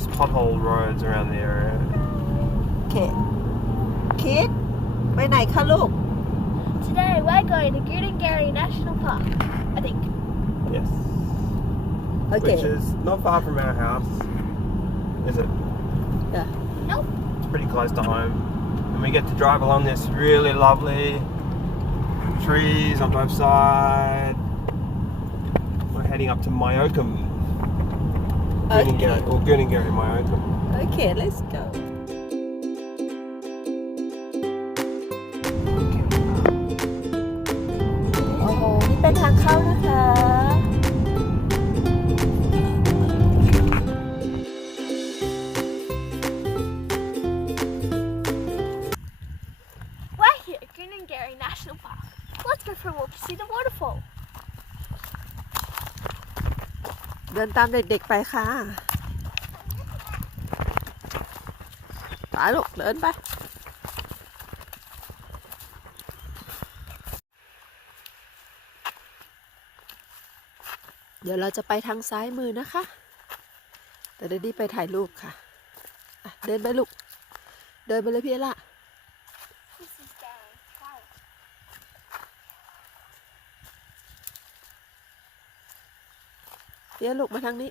there's pothole roads around the area. Kid. Kid? Where I can look? Today we're going to Gudungari National Park, I think. Yes. Okay. Which is not far from our house, is it? Yeah. Nope. It's pretty close to home. And we get to drive along this really lovely trees on both sides. We're heading up to Myokum. Gooningary, or Gooningary Myocum. โอเค let's go โอ้โห นี่เป็นทางเข้านะคะ We're here at Gary National Park. Let's go for a walk to see the waterfall. ดินตามเด็กๆไปค่ะไปลูกเดินไป เดี๋ยวเราจะไปทางซ้ายมือนะคะ แต่เดดดี้ไปถ่ายรูปค่ะะเดินไปลูก เดินไปเลยพี่ล่ะ This is Gary. Wow. ลูกมาทางนี้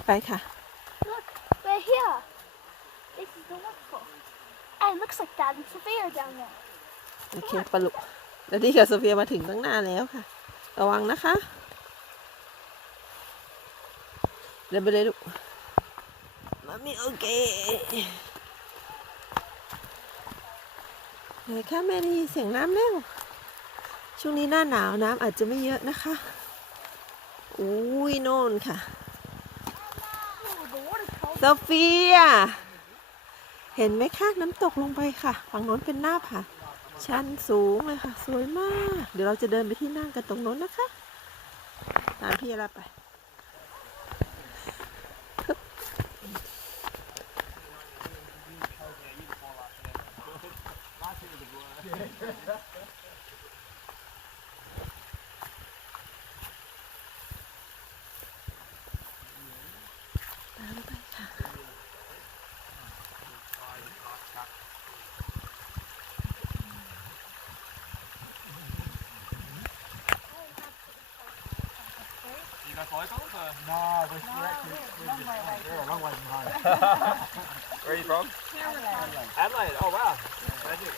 ามพี่เอล่าไปค่ะ Look, we're here. This is the waterfall. And it looks like Dad and Sophia are down there. โอเคปะลุแล้วที่กับโซเฟียมาถึงตั้งนานแล้วค่ะ ระวังนะคะ เดินไปเลยลูกมามีโอเคไหนคะแม่ได้ยินเสียงน้ำแล้ว ช่วงนี้หน้าหนาวน้ำอาจจะไม่เยอะนะคะ อุ้ยโน่นค่ะ Oh, the waterfall. โซเฟีย เห็นไหมคะน้ำตกลงไปค่ะ ฝั่งโน้นเป็นหน้าผาชั้นสูงเลยค่ะ สวยมาก เดี๋ยวเราจะเดินไปที่นั่งกันตรงโน้นนะคะ ตามพี่ลาไปตามไปค่ะ You guys locals or? No, we're, we're actually we're, just, we're a long way from home. Where are you from? Adelaide. Adelaide, oh wow. Magic.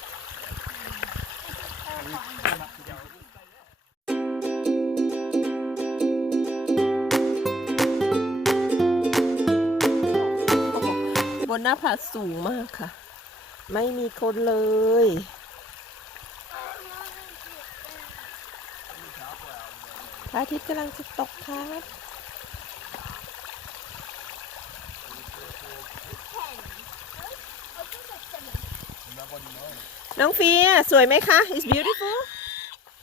บนหน้าผาสูงมากค่ะ ไม่มีคนเลย ระอาทิตย์กำลังจะตกครับน้องเฟียสวยไหมคะ It's beautiful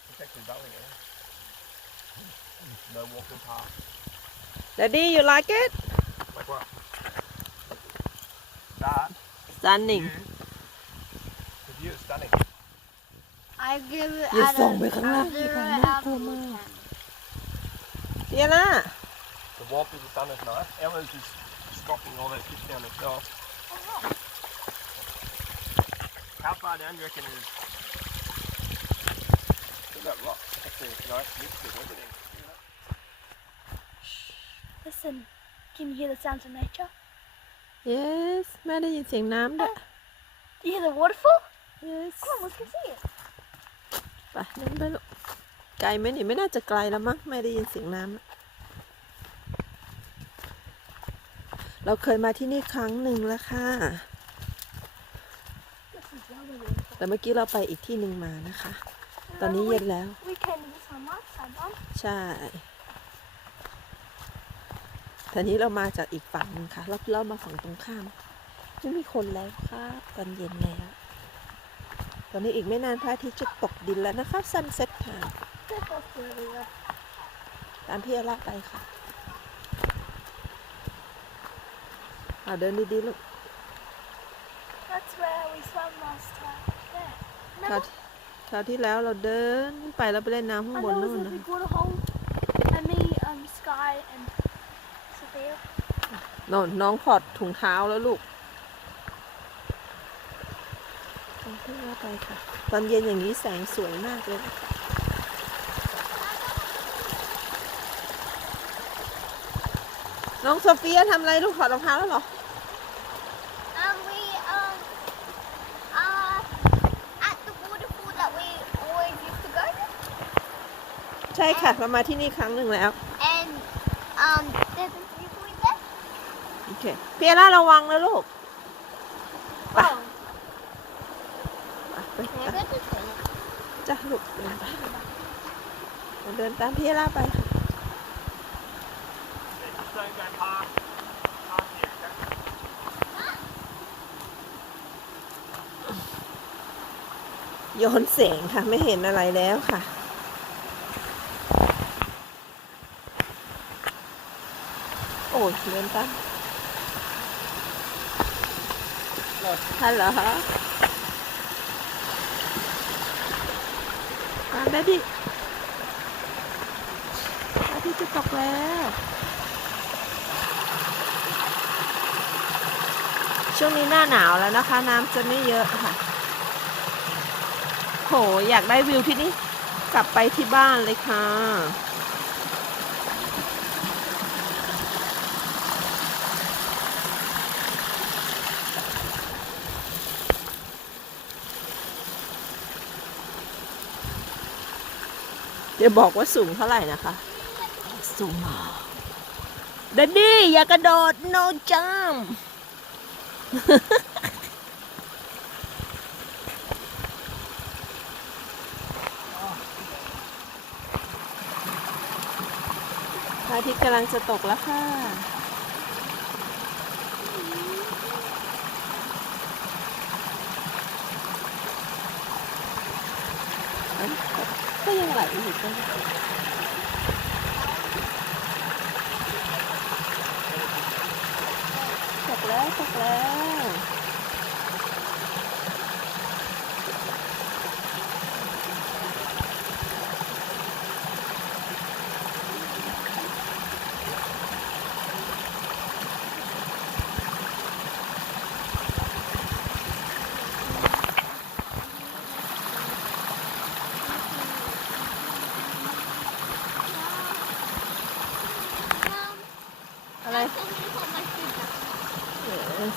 It's actually going there. No walking path. Daddy you like it Like what? That. stunning The view is stunning. I give it อย่า out ส่อง of, ไปข้างล่าง I'll สิ zero คะ it น่า out กลัว of มาก ten. เฟียล่ะ The warmth of the sun is nice. Ella's just scoffing all that fish down herself. How far down do you reckon it is? Look at that rock. That's a nice mix of everything. Listen, can you hear the sounds of nature? yes แม่ได้ยินเสียงน้ำด้วย Do you hear the waterfall? yes Come on, let's go see it. ไปนั่น ไปลูกไกลไหมนี่ไม่น่าจะไกลแล้วมั้งแม่ได้ยินเสียงน้ำอะเราเคยมาที่นี่ครั้งหนึ่งแล้วค่ะ This is really waterfall. แต่เมื่อกี้เราไปอีกที่หนึ่งมานะคะ ตอนนี้เย็นแล้ว We came to this one last time, Mom. ใช่ทีนี้เรามาจากอีกฝั่งหนึงค่ะเราเรามาฝั่งตรงข้ามไม่มีคนแล้วครับตอนเย็นแล้ว ตอนนี้อีกไม่นานพระอาทิตย์จะตกดินแล้วนะคะซันเซ็ตค่ะ ตามพี่อล่าไปค่ะเอาเดินดีๆลูก That's where we swam last time. There. คราว Remember? คราวที่แล้วเราเดินขึ้นไปแล้วไปเล่นน้ำข้าง And บน there was นู่น a นะ big waterhole. And me, um, Sky, and Sophia. นนน้องถอดถุงเท้าแล้วลูกตามพี่อล่าไปค่ะ ตอนเย็นอย่างนี้แสงสวยมากเลยนะคะ น้องโซเฟียทำอะไรลูกถอดรองเท้าแล้วเหรอ Um, we um are at the waterfall that we always used to go to, ใช่ค่ะเรามาที่นี่ครั้งหนึ่งแล้ว and um, there's a viewpoint there. โอเคพี่อาล่าระวังนะลูก Oh, ไป can I จ้ะ go to the toilet? จ้ะลูกเดินไปเราเดินตามพี่อาล่าไปค่ะ โยนเสียงค่ะ ไม่เห็นอะไรแล้วค่ะโอ้ยเดินตามฮัลโหลมาได้ดิอาทิตย์จะตกแล้วช่วงนี้หน้าหนาวแล้วนะคะ น้ำจะไม่เยอะค่ะ โห อยากได้วิวที่นี่ กลับไปที่บ้านเลยค่ะ เดี๋ยวบอกว่าสูงเท่าไหร่นะคะ สูงมากดัดดี้อย่ากระโดด no jump พระอา ทิตย์กำลังจะตกแล้วค่ะก็ยังไหลอยู่ก็ตกแล้วตกแล้ว อะไร I told me to put my food down. เออ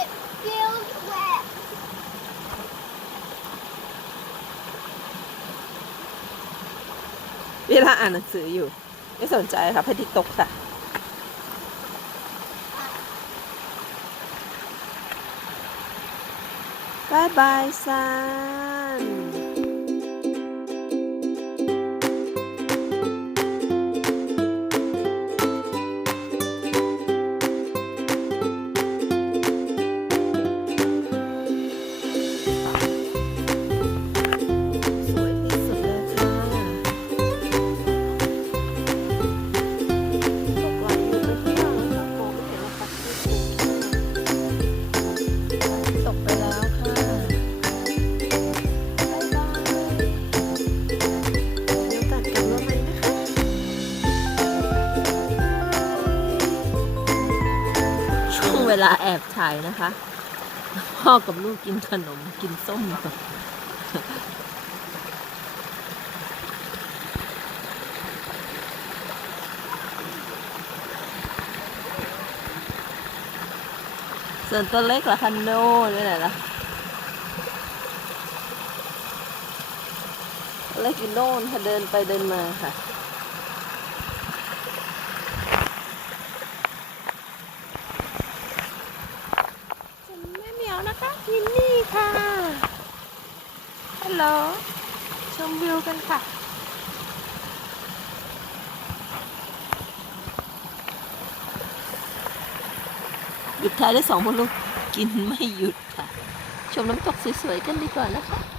It feels wet. เวลาอ่านหนังสืออยู่ ไม่สนใจค่ะพระอาทิตย์ตกค่ะ บายบายซัน ลาแอบถ่ายนะคะ พ่อกับลูกกินขนมกินส้มส่วนตัวเล็กละคันโน่นี่ไหนล่ะเล็กอยู่โน่นค่ะเดินไปเดินมาค่ะ แม่เหมียวนะคะยินนี่ค่ะ ลอชมวิวกันค่ะ หยุดถ่ายได้สองคนลูก กินไม่หยุดค่ะ ชมน้ำตกสวยๆกันดีกว่านะคะ